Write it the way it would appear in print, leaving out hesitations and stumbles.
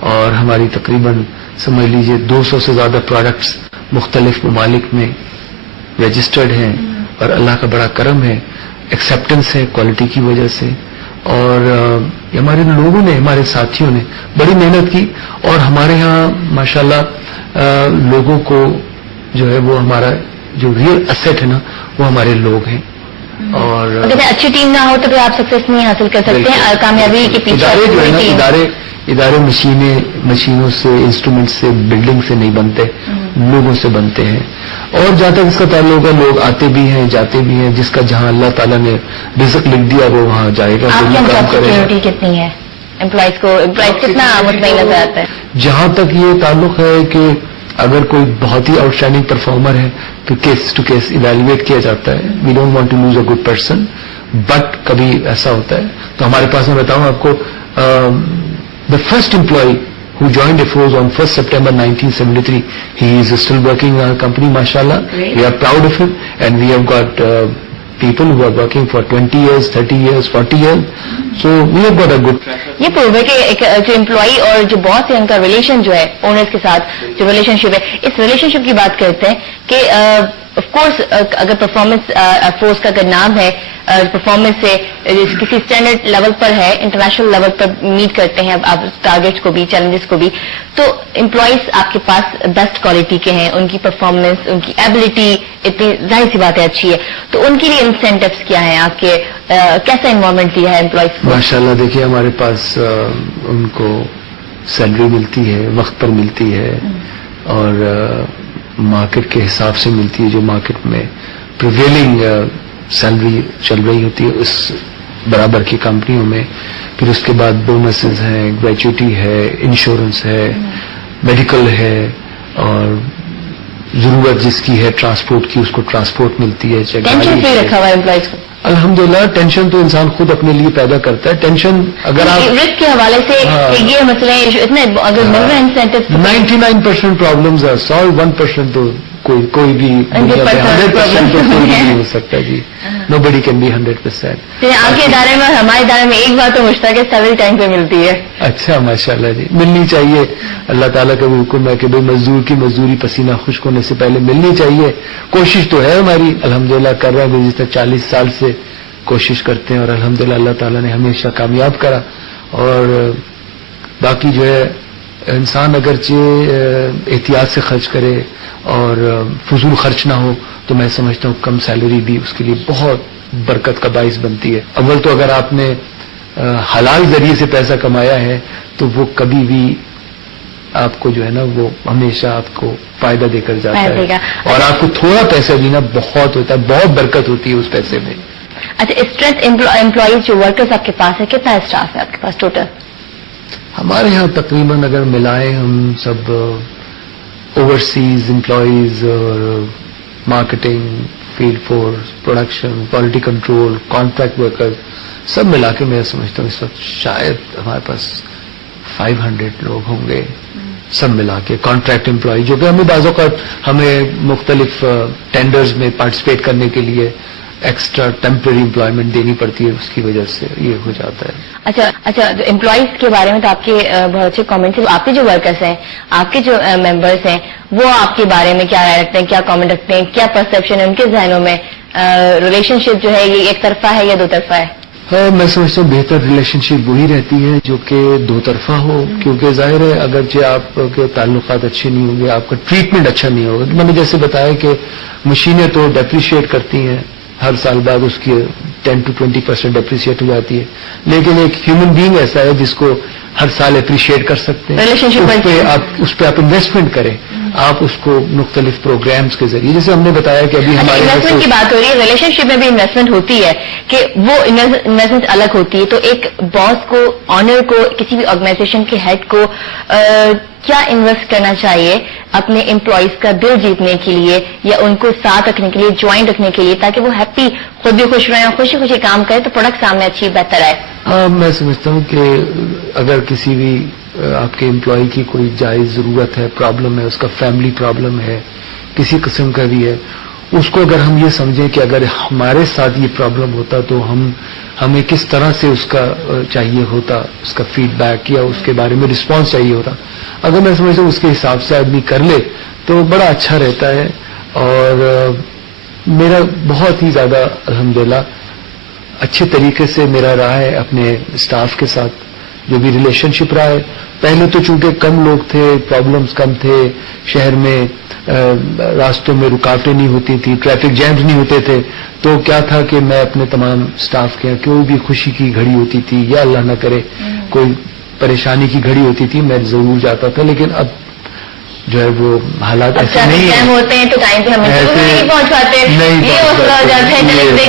اور ہماری تقریباً سمجھ لیجئے 200 سے زیادہ پروڈکٹس مختلف ممالک میں رجسٹرڈ ہیں، اور اللہ کا بڑا کرم ہے، ایکسیپٹنس ہے کوالٹی کی وجہ سے. اور ہمارے لوگوں نے، ہمارے ساتھیوں نے بڑی محنت کی، اور ہمارے ہاں ماشاءاللہ لوگوں کو جو ہے وہ ہمارا جو ریئل ایسٹ ہے نا وہ ہمارے لوگ ہیں. اور اگر اچھی ٹیم نہ ہو تو پھر آپ سکسیس نہیں حاصل کر سکتے ہیں. کامیابی کے پیچھے ادارے جو ہے نا ادارے مشینوں سے، انسٹرومنٹ سے، بلڈنگ سے نہیں بنتے، لوگوں سے بنتے ہیں. اور جہاں تک اس کا تعلق ہے، لوگ آتے بھی ہیں جاتے بھی ہیں، جس کا جہاں اللہ تعالیٰ نے رزق لکھ دیا وہ وہاں جائے گا. آپ کی جاب سیکورٹی کتنی ہے؟ امپلائز کتنا مطمئن نظر آتا ہے؟ جہاں تک یہ تعلق ہے کہ اگر کوئی بہت ہی آؤٹ اسٹینڈنگ پرفارمر ہے تو کیس ٹو کیس ایویلویٹ کیا جاتا ہے. We don't want to lose a good person, but کبھی ایسا ہوتا ہے تو ہمارے پاس میں بتاؤں آپ کو، the first employee who joined Afroz on 1st September 1973, he is still working in our company, mashallah. Great. We are proud of him, and we have got people who are working for 20 years, 30 years, 40 years. So we have got a good track record. یہ prove ہے کہ ایک جو employee اور جو باس ہے ان کا relation جو ہے اونرز کے ساتھ جو ریلیشن شپ ہے، اس ریلیشن شپ کی بات کرتے ہیں کہ آف کورس اگر پرفارمنس افروز کا اگر نام ہے، پرفارمنس سے کسی اسٹینڈرڈ لیول پر ہے، انٹرنیشنل لیول پر میٹ کرتے ہیں آپ ٹارگیٹس کو بھی، چیلنجز کو بھی، تو امپلائیز آپ کے پاس بیسٹ کوالٹی کے ہیں، ان کی پرفارمنس، ان کی ایبلٹی اتنی ظاہر سی بات ہے اچھی ہے، تو ان کے لیے انسینٹیوز کیا ہیں آپ کے؟ کیسا انوائرمنٹ دیا ہے امپلائیز کو؟ ماشاءاللہ دیکھیے ہمارے پاس ان کو سیلری ملتی ہے، وقت پر ملتی ہے، اور مارکیٹ کے حساب سے ملتی ہے، جو مارکیٹ میں پریویلنگ سیلری چل رہی ہوتی ہے اس برابر کی کمپنیوں میں. پھر اس کے بعد بونسز ہیں، گریچوٹی ہے، انشورنس ہے، میڈیکل ہے، اور ضرورت جس کی ہے ٹرانسپورٹ کی اس کو ٹرانسپورٹ ملتی ہے. ٹینشن فری رکھا ہوا ہے امپلائیز کو؟ الحمدللہ ٹینشن تو انسان خود اپنے لیے پیدا کرتا ہے. ٹینشن اگر آپ رسک کے حوالے سے کہ یہ مسئلے اتنے اگر مل رہے ہیں انسینٹیوز، 99% پرابلمز آر سالو، 1% تو کوئی بھی 100% تو کوئی بھی نہیں ہو سکتا جی. نو بڈی کین بی 100%. آپ کے ادارے میں اور ہمارے ادارے میں ایک بات تو مشترک ہے، سیلری ٹائم پہ ملتی ہے. اچھا ماشاءاللہ جی، ملنی چاہیے. اللہ تعالیٰ کا بھی حکم ہے کہ بھائی مزدور کی مزدوری پسینہ خشک ہونے سے پہلے ملنی چاہیے. کوشش تو ہے ہماری، الحمدللہ کر رہے ہیں، جس طرح 40 سال سے کوشش کرتے ہیں، اور الحمدللہ اللہ تعالیٰ نے ہمیشہ کامیاب کرا. اور باقی جو ہے انسان اگرچہ احتیاط سے خرچ کرے اور فضول خرچ نہ ہو تو میں سمجھتا ہوں کم سیلری بھی اس کے لیے بہت برکت کا باعث بنتی ہے. اول تو اگر آپ نے حلال ذریعے سے پیسہ کمایا ہے تو وہ کبھی بھی آپ کو جو ہے نا وہ ہمیشہ آپ کو فائدہ دے کر جاتا ہے. اور آپ کو تھوڑا پیسہ بھی نا بہت ہوتا ہے، بہت برکت ہوتی ہے اس پیسے میں. اچھا، اسٹرینتھ امپلائیز جو ورکرز آپ کے پاس ہے، کتنا اسٹاف ہے آپ کے پاس ٹوٹل؟ ہمارے ہاں تقریباً اگر ملائیں ہم سب اوورسیز امپلائیز اور marketing, field force, production, quality control, contract worker, سب ملا کے میں سمجھتا ہوں اس وقت شاید ہمارے پاس 500 لوگ ہوں گے، سب ملا کے. کانٹریکٹ امپلائی جو کہ ہمیں بعض اوقات ہمیں مختلف ٹینڈرز میں پارٹیسپیٹ کرنے کے لیے ایکسٹرا ٹیمپرری امپلائمنٹ دینی پڑتی ہے، اس کی وجہ سے یہ ہو جاتا ہے. اچھا امپلائیز کے بارے میں تو آپ کے بہت اچھے کامنٹس ہیں. آپ کے جو ورکرز ہیں، آپ کے جو ممبرس ہیں، وہ آپ کے بارے میں کیا رائے رکھتے ہیں، کیا کامنٹ رکھتے ہیں، کیا پرسپشن ہے ان کے ذہنوں میں؟ ریلیشن شپ جو ہے یہ ایک طرفہ ہے یا دو طرفہ ہے؟ ہاں، میں سمجھتا ہوں بہتر ریلیشن شپ وہی رہتی ہے جو کہ دو طرفہ ہو، کیونکہ ظاہر ہے اگرچہ آپ کے تعلقات اچھے نہیں ہوں گے، آپ کا ٹریٹمنٹ اچھا نہیں ہوگا. میں نے جیسے بتایا کہ مشینیں تو ڈیپریشیٹ کرتی ہیں، ہر سال بعد اس کی 10 to 20% ڈیپریشیٹ ہو جاتی ہے، لیکن ایک ہیومن بینگ ایسا ہے جس کو ہر سال اپریشیٹ کر سکتے ہیں. اس پہ آپ انویسٹمنٹ کریں، آپ اس کو مختلف پروگرامز کے ذریعے، جیسے ہم نے بتایا کہ ابھی ہمارے انویسٹمنٹ کی بات ہو رہی ہے، ریلیشن شپ میں بھی انویسٹمنٹ ہوتی ہے کہ وہ انویسٹمنٹ الگ ہوتی ہے. تو ایک باس کو، آنر کو، کسی بھی آرگنائزیشن کے ہیڈ کو کیا انویسٹ کرنا چاہیے اپنے امپلائیز کا دل جیتنے کے لیے یا ان کو ساتھ رکھنے کے لیے، جوائنٹ رکھنے کے لیے، تاکہ وہ ہیپی، خود بھی خوش رہیں اور خوشی خوشی کام کرے تو پروڈکٹ سامنے اچھی بہتر آئے؟ میں سمجھتا ہوں کہ اگر کسی بھی آپ کے امپلائی کی کوئی جائز ضرورت ہے، پرابلم ہے، اس کا فیملی پرابلم ہے، کسی قسم کا بھی ہے، اس کو اگر ہم یہ سمجھیں کہ اگر ہمارے ساتھ یہ پرابلم ہوتا تو ہمیں کس طرح سے اس کا چاہیے ہوتا، اس کا فیڈ بیک یا اس کے بارے میں رسپانس چاہیے ہوتا، اگر میں سمجھتا ہوں اس کے حساب سے آدمی کر لے تو بڑا اچھا رہتا ہے. اور میرا بہت ہی زیادہ الحمدللہ اچھے طریقے سے میرا رہا ہے اپنے اسٹاف کے ساتھ جو بھی ریلیشن شپ رہا ہے. پہلے تو چونکہ کم لوگ تھے، پرابلمز کم تھے، شہر میں راستوں میں رکاوٹیں نہیں ہوتی تھی، ٹریفک جیمز نہیں ہوتے تھے، تو کیا تھا کہ میں اپنے تمام اسٹاف کے کوئی بھی خوشی کی گھڑی ہوتی تھی یا اللہ نہ کرے کوئی پریشانی کی گھڑی ہوتی تھی میں ضرور جاتا تھا. لیکن اب جو ہے وہ حالات ایسے نہیں ہوتے ہیں تو ٹائم پہ ہم نہیں پہنچ پاتے، یہ مسئلہ ہو جاتا ہے.